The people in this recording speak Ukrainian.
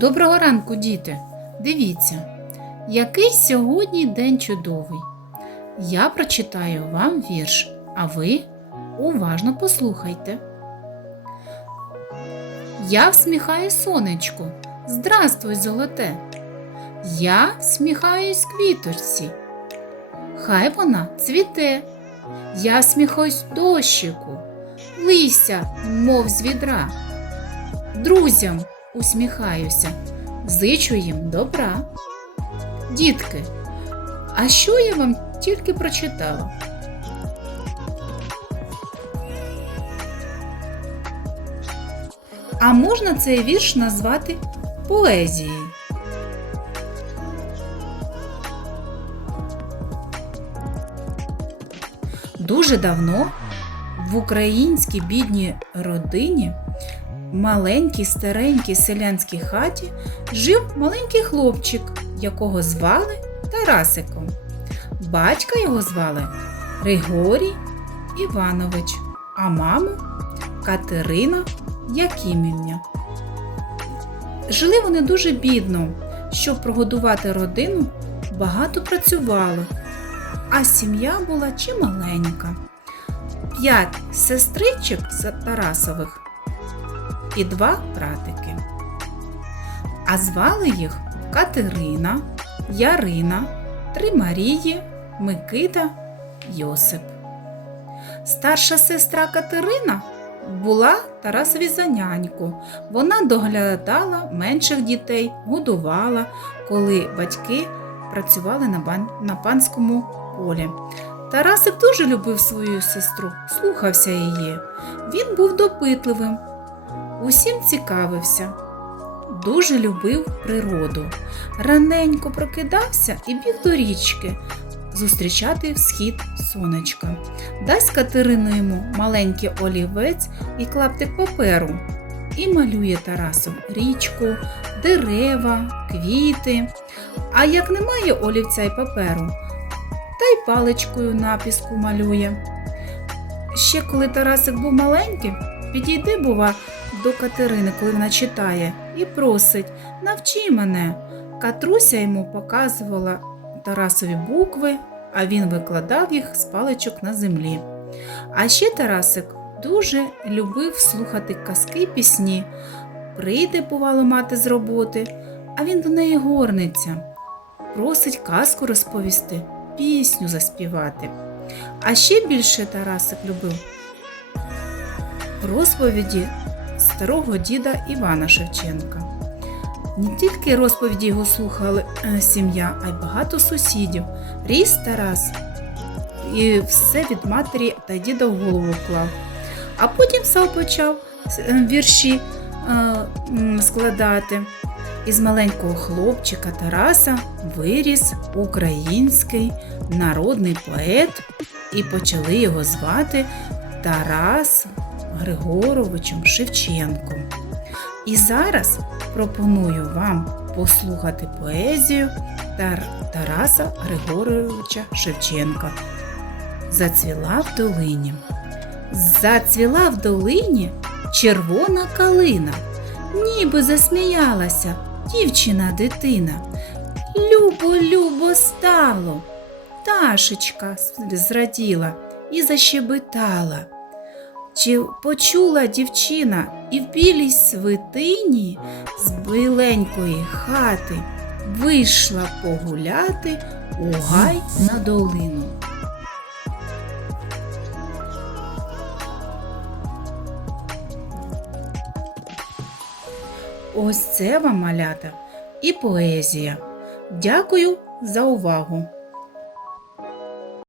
Доброго ранку, діти! Дивіться, який сьогодні день чудовий. Я прочитаю вам вірш, а ви уважно послухайте. Я всміхаю сонечку. Здравствуй, золоте. Я всміхаюсь квіточці. Хай вона цвіте. Я всміхаюсь дощику, листя, мов з відра. Друзям усміхаюся, зичу їм добра. Дітки, а що я вам тільки прочитала? А можна цей вірш назвати поезією? Дуже давно в українській бідній родині, маленькій старенькій селянській хаті, жив маленький хлопчик, якого звали Тарасиком. Батька його звали Григорій Іванович, а маму Катерина Якимівня. Жили вони дуже бідно. Щоб прогодувати родину, багато працювали, а сім'я була чималенька. П'ять сестричок Тарасових і два братики. А звали їх Катерина, Ярина, Три Марії, Микита, Йосип. Старша сестра Катерина була Тарасові за няньку. Вона доглядала менших дітей, годувала, коли батьки працювали на, бан... на панському полі. Тарасик дуже любив свою сестру, слухався її. Він був допитливим, усім цікавився, дуже любив природу. Раненько прокидався і біг до річки зустрічати всхід сонечка. Дасть Катерину йому маленький олівець і клаптик паперу. І малює Тарасом річку, дерева, квіти. А як немає олівця й паперу, та й паличкою на піску малює. Ще коли Тарасик був маленький, підійде, бува, до Катерини, коли вона читає, і просить навчи мене. Катруся йому показувала Тарасові букви, а він викладав їх з паличок на землі. А ще Тарасик дуже любив слухати казки пісні. Прийде, бувало, мати з роботи, а він до неї горниться, просить казку розповісти, пісню заспівати. А ще більше Тарасик любив розповіді старого діда Івана Шевченка. Не тільки розповіді його слухали е, сім'я, а й багато сусідів. Ріс Тарас і все від матері та діда в голову вклав. А потім сам почав е, вірші е, складати. Із маленького хлопчика Тараса виріс український народний поет, і почали його звати Тарас Григоровичем Шевченком. І зараз пропоную вам послухати поезію Тар Тараса Григоровича Шевченка. Зацвіла в долині. Зацвіла в долині червона калина, ніби засміялася дівчина дитина. Любо, любо стало. Ташечка зраділа і защебетала. Чи почула дівчина і в білій свитині з биленької хати вийшла погуляти у гай на долину. Ось це вам малята і поезія. Дякую за увагу!